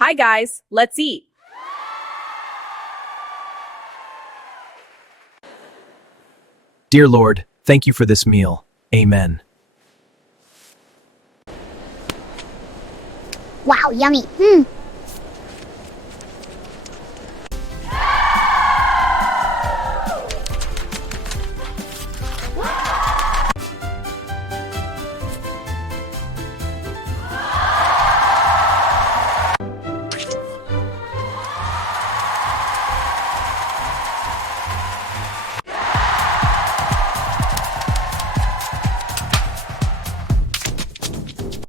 Hi guys, let's eat. Dear Lord, thank you for this meal. Amen. Wow, yummy.